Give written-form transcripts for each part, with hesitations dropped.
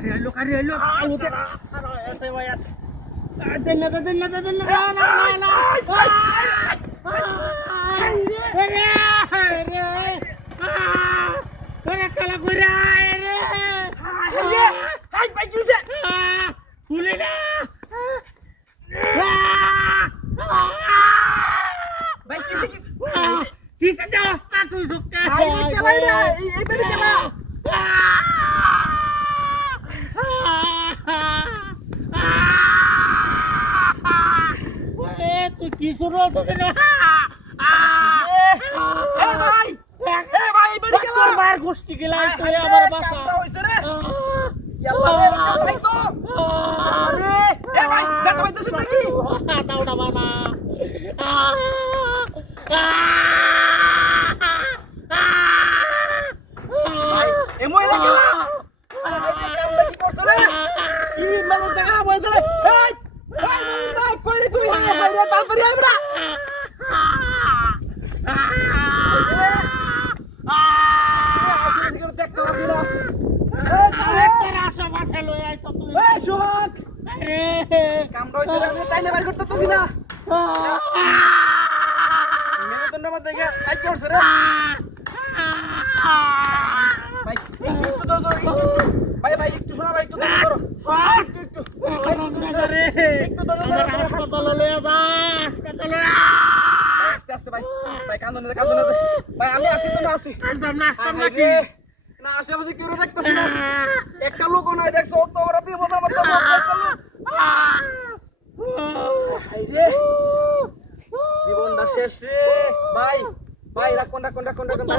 Kari lo. Saya wayat. Denna. Kala gura. Hai, baju se. Hulena. Baik kita dah start susuk ke. Ini cela dah. Ini beri cela. Tu kisuru tu kena. Bhai beri cela. Mar gusti gila itu ya amar basa. Tahu isre. Yalla bhai tu. Are. Bhai, dah kau itu lagi. Tahu dah mana. Emoy lagi lah. Kamu lagi korser. Ih, mana jangan apa itu leh. Bhai, kau ini tu yang bhai dia tak beri apa. Asyik tek tu asyik. Tahu rasa macam lo ya itu tu. Syok. Kamu doy sih, aku tanya balik kertas sih na. Mere to nama देखा like कर sir भाई एक तो भाई एक तो सुना भाई एक तो करो एक तो अस्पताल ले जा अस्पताल आस्ते आस्ते भाई कांदो ना भाई আমি আসি তো না আসি একদম নাস্তা নাকি না আশেপাশে কেউ দেখতেছ না একটা লোক নাই দেখছো তো ওরা বিপদের মধ্যে চলো হাইরে জীবনটা শেষ রে ভাই ভাই রাখুন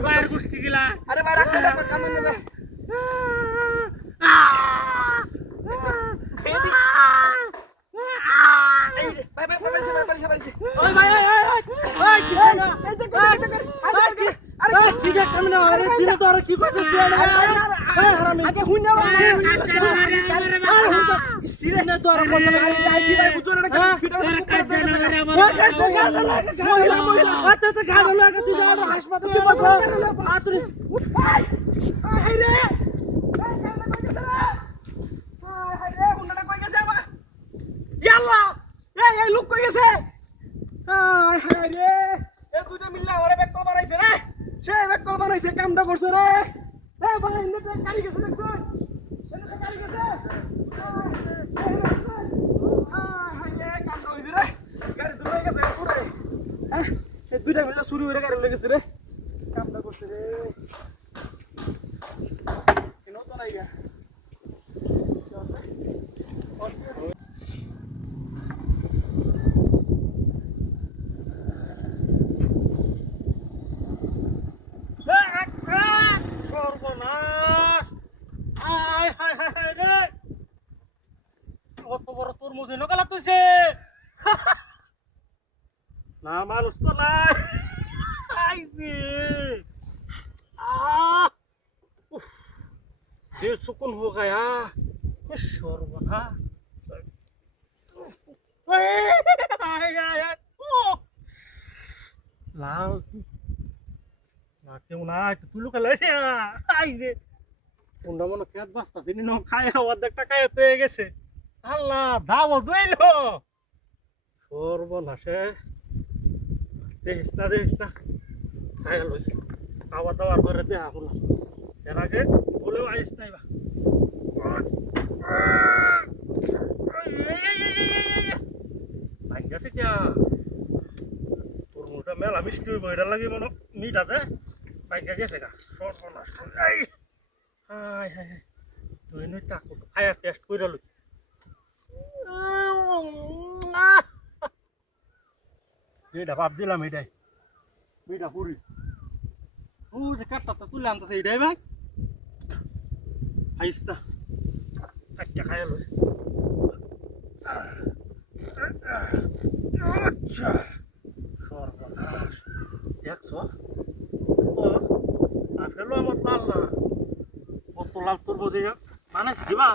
ভাই গুষ্টি গিলা আরে ভাই রাখুন কান্দন না বেবি ভাই বাড়িছে ওই ভাই ওই কি না এই তো আরে ঠিক আছে আমি না আরে দিনে তো আর কি করছিস তুই ভাই হারামি আগে হুন না সিরে না তো আর বলছ আইসি ভাই বুঝো না ফিটা করে দে ওই কাছে মহিলা আতে গাড় লাগা তুই যা হাসপাতাল তুই বন্ধ আতুরি ভাই হাই রে হাই রে উন্নাটা কই গেছে আবার ইয়াল্লা এই লোক কই গেছে হাই রে এ দুইটা মিললা ওরে ব্যাক কল বানাইছে রে সে ব্যাক কল বানাইছে কামটা করছে রে এ ভাই ইন্নে গাড়ি গেছে দেখছ ইন্নে গাড়ি গেছে হাই রে কামটা হইছে রে গাড়ি দূরে গেছে সুরে হ্যাঁ এই দুইটা মিললা চুরি হইরা গাড়ি লয়ে গেছে রে কামটা করছে রে কেন তো নাই গা ना मानुष तो नहीं दिल सुकून हो गया शोरबना लाल क्यों ना तू लोग रे उन्डा मन क्या बसता दिन नो खाया অর্ধেক টাকা এতে গেছে আল্লাহ দাও দইলো শোরবনাশে দেখিস না খাইয়া লই খাওয়া দাওয়ার করে দেয়া হলো এর আগে বলেও আইস নাই বা ভাঙ্গাছে কিয়া তোর মুটা মেলা মিষ্টি হইব এটার লাগে মনে মিট আছে ভাঙ্গা গেছে গা সর্বনাশ হাই হাই তুই নই তাকো খাইয়া টেস্ট করে লই এটা ভাব দিলাম এটাই এটা পুরি ও যে কাটটা তুলে আনতেছে এটাই ভাই আইস না কাটটা খাইয়া লই আচ্ছা সর্বনাশ দেখছো তো ফেলো আমার লাল না কত লাল তোর বোঝে মানে দিবা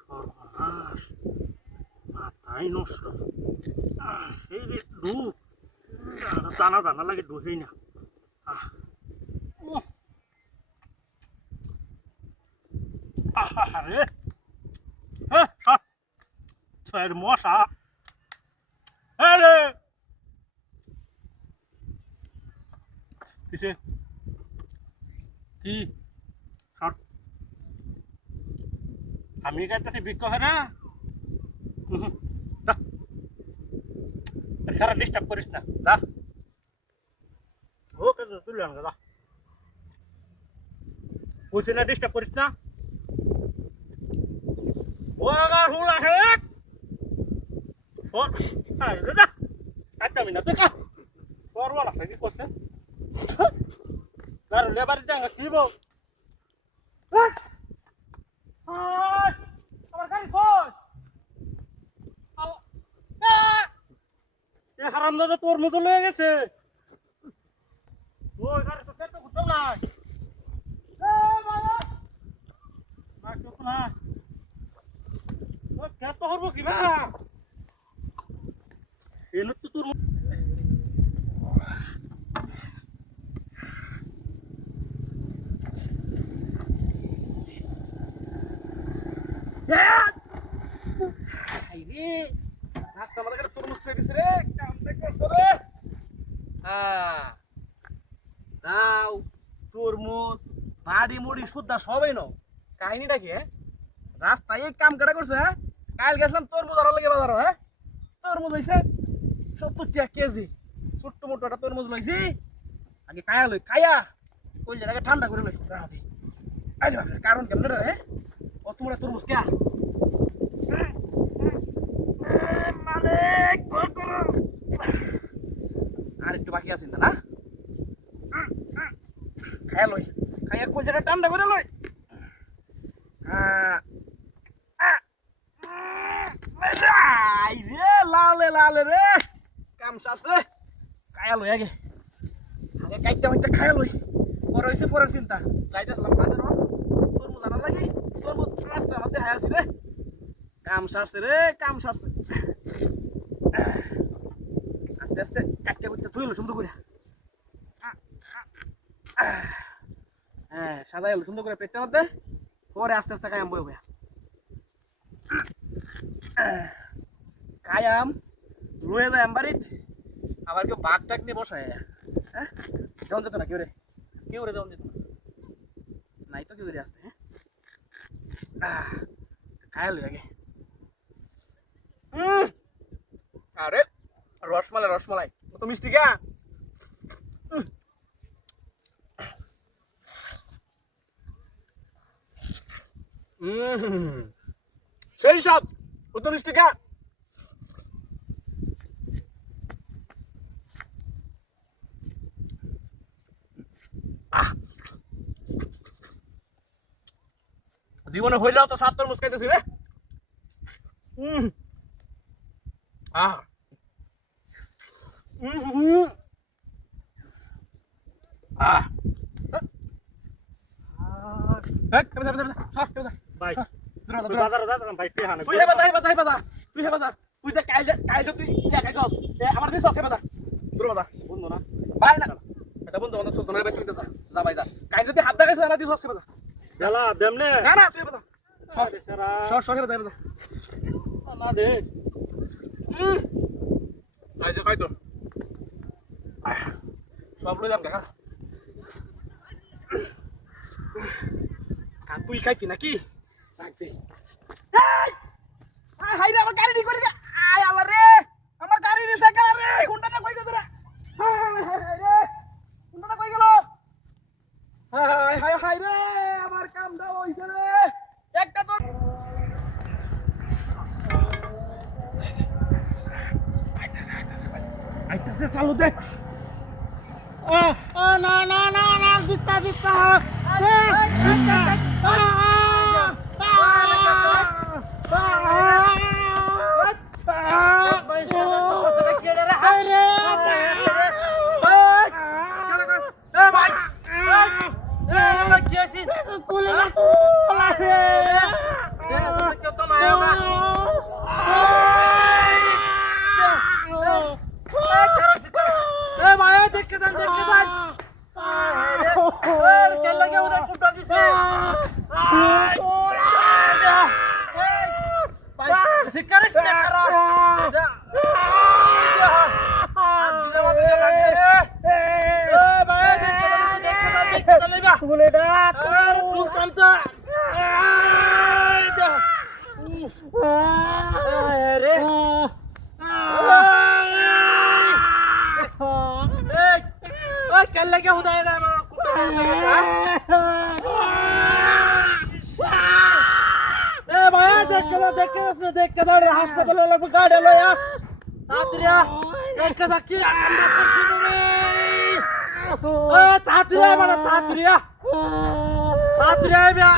সর্বনাশ মাথাই নষ্ট এই রে ডু দানা লাগে ডুহেই না আরে হ্যাঁ সর ছয়ের মশা আরে কিসে কি সর আমি কাটতেছি বিক্ষ হয় না সারা ডিস্টার্ব করিস না দা ও কেন তুলে আন দা বুঝছি না ডিস্টার্ব করিস না ও আগা হুলা হেক ও আই দাদা কাটটা মিনা দেখা সরওয়ালা কি করছে আর লেবারি টাঙ্গা কি বল আমার গাড়ি কই এ হারামজাদা তোর মতো লয়ে গেছে ওই গাড়ি তো কেটে কুচল না এ বাবা না কেউ না ও কেটে হবো কি না এনে তো তোর আইরে রাস্তা আমাদের তরমুজ খেয়ে দিছে রে কামটা করছ রে দাও তরমুজ বাড়ি মুড়ি সুদ্ধা সবাই ন কাহিনীটা কি রাস্তায় এই কাম কাটা করছে হ্যাঁ কাল গেছিলাম তরমুজ আরো লাগে বাজার হ্যাঁ তরমুজ হয়েছে 70 টাকা কেজি ছোট্ট মোটো একটা তরমুজ লইছি আগে কায়া লই কায়া কইলে ঠান্ডা করে লই রাতে আইলে কারণ কেমন রে হ্যাঁ ও তোমরা তরমুজ কে আর একটু বাকি আছে না খায়া লই খাইয়া কলজাটা ঠান্ডা করে লই রে লালে লালে রে কাম সারছে খায়া লই আগে আগে কাইটা মাইটা খায়া লই পরে হইছে পরের চিন্তা যাইতেছিলাম বাজার তরমুজ আনার লাগি তরমুজ রাস্তার মধ্যে হায়ালছি রে কাম সারছে রে কাম সারছে আস্তে আস্তে কাটতে করতে ধুইলো সুন্দর করে হ্যাঁ সাজাই হলো সুন্দর করে পেটটার মধ্যে পরে আস্তে আস্তে কায়াম বই বইয়া কায়াম লয়ে যায় বাড়িত আবার কেউ বাঘ টাক নিয়ে বসায় হ্যাঁ যেমন যেত না কেউ রে যেমন যেত না নাই তো কেউ রে আসতে হ্যাঁ খায়া লই আগে আরে রসমালাই রসমালাই কত মিষ্টি গা সেই সব কত মিষ্টি গা জীবনে হইলেও তো 7 তরমুজ খাইতেছি রে ভাই বাজারে যা ভাই তুই হানে তুই আমার দিস ওকে বাজার দূর বাজার বন্ধু না ভাই না এটা বন্ধু আমাদের চলতো না ভাই তুই যা ভাই যা কাইলে তুই হাত দেখাইছ আমার দিস ওকে বাজার দেলা দেমনে না না তুই বাজার সর বাজার না দে খাই তো সব লই যাম কাকা তুই খাইতি নাকি রাখবি হাই রে আমার গাড়ি ঠিক করে দে আয় আল্লাহ রে আমার গাড়ি রে সাইকেল রে হুন্ডাটা কই গেছে রে হাই রে হুন্ডাটা কই গেল হাই রে আমার কামটা হইছে রে একটা তো আইতাছে চালু দে না দিতা দেখে তুলে ডাক আরে তুলতাম তো রে ওই কেন লাগে হুদায় না আমার কুত্তা এ ভাই দেখে দাও হাসপাতালে লাগবে গাড়ি লয়া তাড়াতাড়ি দেখে কি আমরা করছি রে এ তাড়াতাড়ি বড় তাড়াতাড়ি আইবা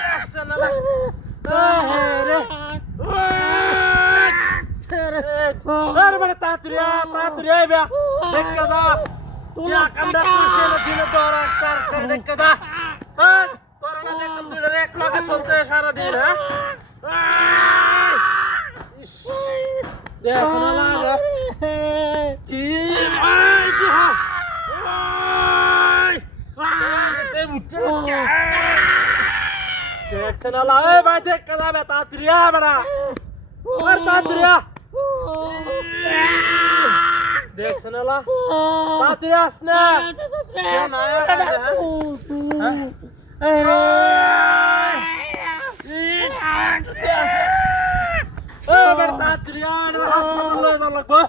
জ্যাকসন আলা রে আরে বড় তাড়াতাড়ি আইবা দেখে দাও কি আমরা করছি না দিনে তোর কার দেখে দাও করোনা দেখতাম তুই এক লগে চলতে সারা দিন হ্যাঁ দেখছেন না কি দেখছেন না ভাই দেখ কাদা বেতা ত্রিয়া বড়া আর তাত্রিয়া দেখছেন না তাত্রিয়া আসনা না এবার তাড়াতাড়ি হাসপাতালে যাওয়া লাগবে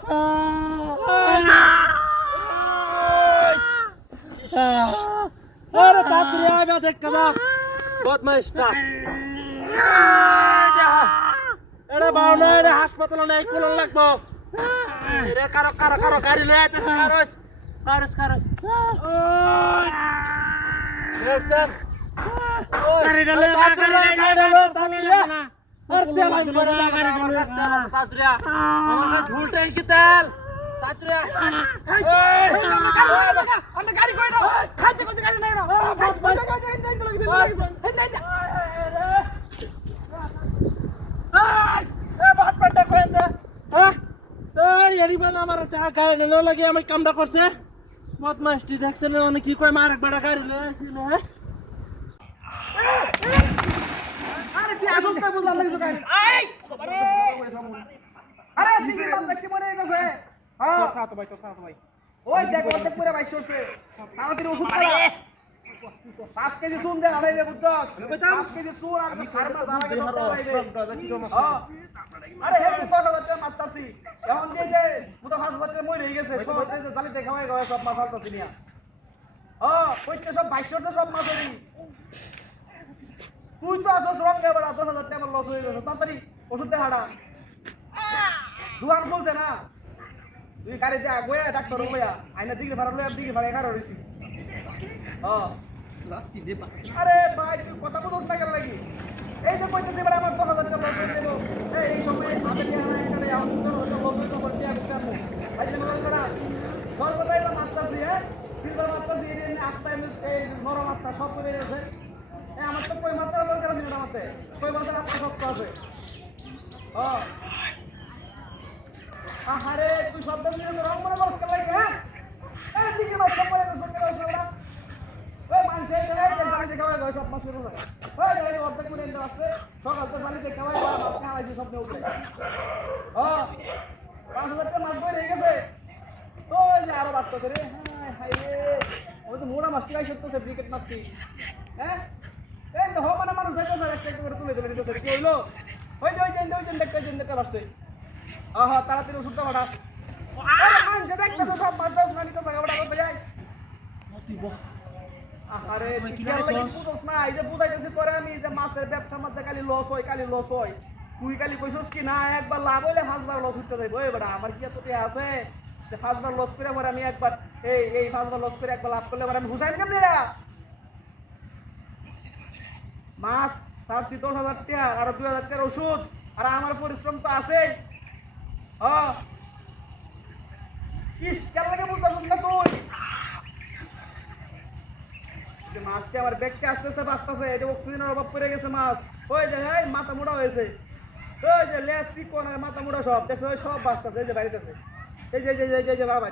আরে তাড়াতাড়ি আইবা দেখ না বদমাইশটা এরে বাউনা এরে হাসপাতালে নাই কোন লাগবে এরে কারো গাড়ি লয়ে আইতেছে কারস দেখছেন গাড়ি ডালে আর তেল আমি করে দাও আমার তাড়াতাড়ি আমার ঝুল ট্যাঙ্কি তেল তাড়াতাড়ি আমরা গাড়ি কই দাও খাইতে কইতে গাড়ি নাই না বাট পাটা কইন দে হ্যাঁ এই এরিবান আমার গাড়ি না লাগে আমি কামটা করছে বদমাইশটি দেখছেন অনেক কি কয় মার বড় গাড়ি লয়েছি না আরে তুই আসস না বুঝলাম না কিছু গাড়ি আরে দিদি বান্দা কি মরে গেছে হ্যাঁ তোর সাথে ভাই ওই দেখ অর্ধেক পুরো বাইশ হচ্ছে তাড়াতাড়ি ওষুধ করা 5 কেজি চুন দে আড়াই দে বুঝছ 5 কেজি চুন আর সারবা জানা আরে হে কত টাকা মারতাছি এখন যে পুরো 5 বছর মই রয়ে গেছে সব জালি দেখাওয়াই গয় সব মাছ ফালতাছি নিয়া কইতে সব 22 সব মাছ হই তুই তো আসছ রঙে বড় 10,000 টাকা লস হয়ে গেছে তাড়াতাড়ি ওষুধ দে হাড়া দুয়ার বলছে না তুই গাড়ি যা গোয়া ডাক্তার গোয়া আইনা দিকে ভাড়া লই দিকে ভাড়া এগারো রইছি আরে ভাই তুই কথা বলছ না কেন লাগি এই যে কইতেছি এবার আমার 10,000 টাকা লস হয়ে দেব এই সময় আমি দিয়ে না এখানে আমার তো লস হয়ে যাবে কি আমি চামু আইলে মনে করা ঘর কথাই তো মারতাছি সিলভার মারতাছি এই আটটা এই নরম আটটা সব করে গেছে আমার তো কই মাত্রা দরকার আছে না আমাতে কই মাত্রা আপনার সত্য আছে আহারে তুই শব্দ দিয়ে রং করে বস কেলাই হ্যাঁ এই দিকে মাছ সব করে সব করে ওরা ওই মানছে এই জানি দেখাওয়া গয় সব মাছ করে ওই এই অর্ধেক করে এনে আছে সকাল তো জানি দেখাওয়া বা মাছ খাওয়াইছে সব নিয়ে উঠে 5,000 টাকা মাছ বই হয়ে গেছে তো এই যে আরো বাড়তে করে হাই রে ওই তো মোড়া মাছ খাই সত্য সে ক্রিকেট মাছটি হ্যাঁ এই তো মানে মানুষ দেখো স্যার একটা করে তুলে দিলেন তো কি হইলো ওই যে দেখতে পারছে আহা তাড়াতাড়ি ওষুধটা বাড়া আরে মান যে দেখতে তো সব মাছ দাও নানি তো জায়গা বাড়া করতে যাই আরে কি বুঝছ না এই যে বুঝাইতেছি তোরে আমি যে মাছের ব্যবসার মধ্যে খালি লস হয় তুই খালি কইছস কি না একবার লাভ হইলে 5বার লস হইতে যাইব এই বেটা আমার কি এত আছে যে 5বার লস করে পরে আমি একবার এই 5বার লস করে একবার লাভ করলে পরে আমি হুসাইন কেমনে মাছ 10,000 টাকা আর 2,000 টাকার ওষুধ আর আমার পরিশ্রম তো আছেই কিস কেন লাগে বুঝতেছিস না তুই মাছকে আমার ব্যাগকে আস্তে আস্তে বাঁচতেছে এই যে অক্সিজেনের অভাব পড়ে গেছে মাছ ওই যে মাথা মোটা হয়েছে ওই যে লেজ চিকন আর মাথা মোটা সব দেখছো সব বাঁচতেছে এই যে বাড়িতেছে এই যে বাবা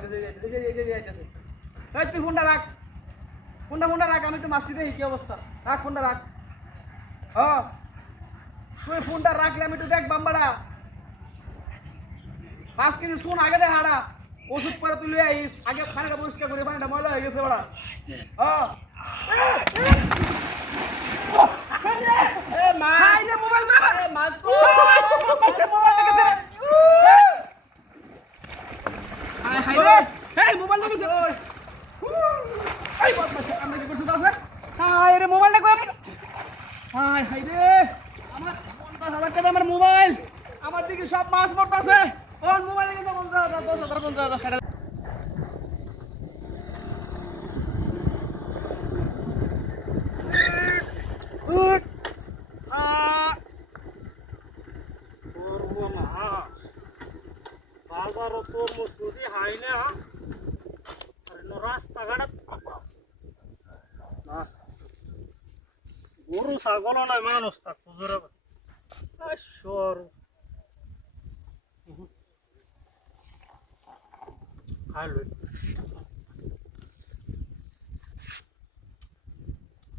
এই তুই ফোনটা রাখ আমি একটু মাছটি দেখি কি অবস্থা রাখ ফোনটা রাখ তুই ফোনটা রাখলে আমি একটু দেখ বাম্বাড়া 5 কেজি শুন আগে দে হাড়া ওষুধ পরে তুই লই আইস আগে পানিটা পরিষ্কার করে পানিটা ময়লা হয়ে গেছে বড়া হ্যাঁ এ মা আইলে মোবাইল কই এ মাছ কো মোবাইল লেগেছে আয় হাই রে এই মোবাইল লেগেছে এই বদমাশ আমরা কি করছিস আছে হাই রে মোবাইলটা কই হাই হাই রে আমার 50,000 টাকা আমার মোবাইল আমার দিকে সব মাছ পড়তাছে ওর মোবাইলে কিন্তু 50,000 10,000 50,000 বাজারও তরমুজ যদি হাই না রাস্তাঘাট না গরু ছাগল নয় মানুষ থাকতো জোরে সর খাইল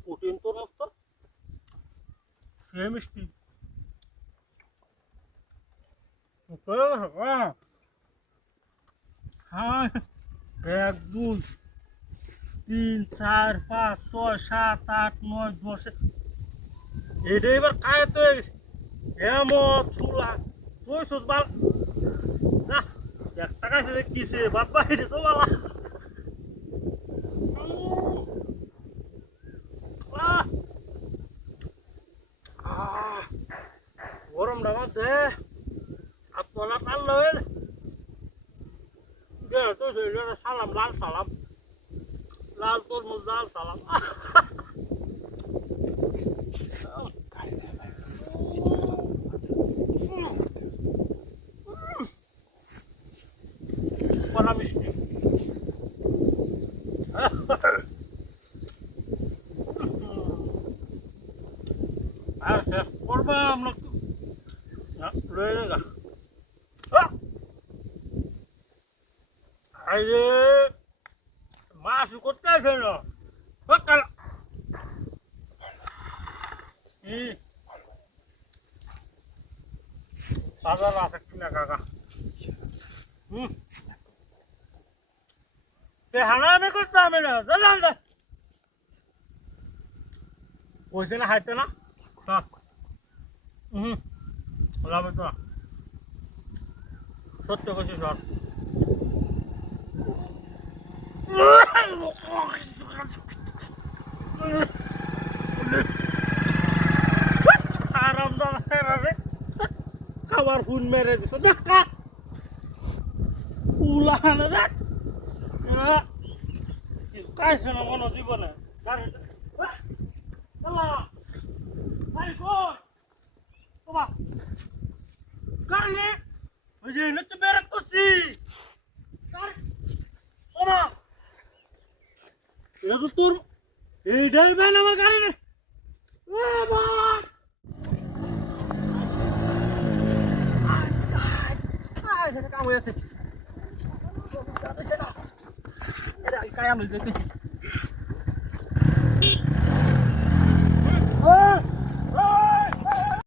প্রোটিন তরমুজ তো সে মিষ্টি হ্যাঁ 1 2 3 4 5 6 7 8 9 10 এটা এবার খায় তো এমন তুলা তুই সুদবাল না 1 টাকা সে কিসে বাবা এটা তো বালা গরমটা মধ্যে আপনারা পারলে তো সালাম লাল সালাম লাল তরমুজ লাল সালাম কলা মিষ্টি আর শেষ করবো আমরা রয়ে গা আরে মাছ করতে আছে না বাজার আছে কিনা কাকা হানা আমি করতে হবে না কইছে না হাইতে না হ্যাঁ লাভে তো সত্য কইছি সর আরামদার খাবার ফুন মেরে দিছ দেখা উলাহানে দেখ কাইছে না মনে জীবনে কারণে ওই যে নতুন বেড়া করছি এটা তো তোর এইটাই বেন আমার গাড়ি রে কাম হয়েছে কায়াম হয়েছে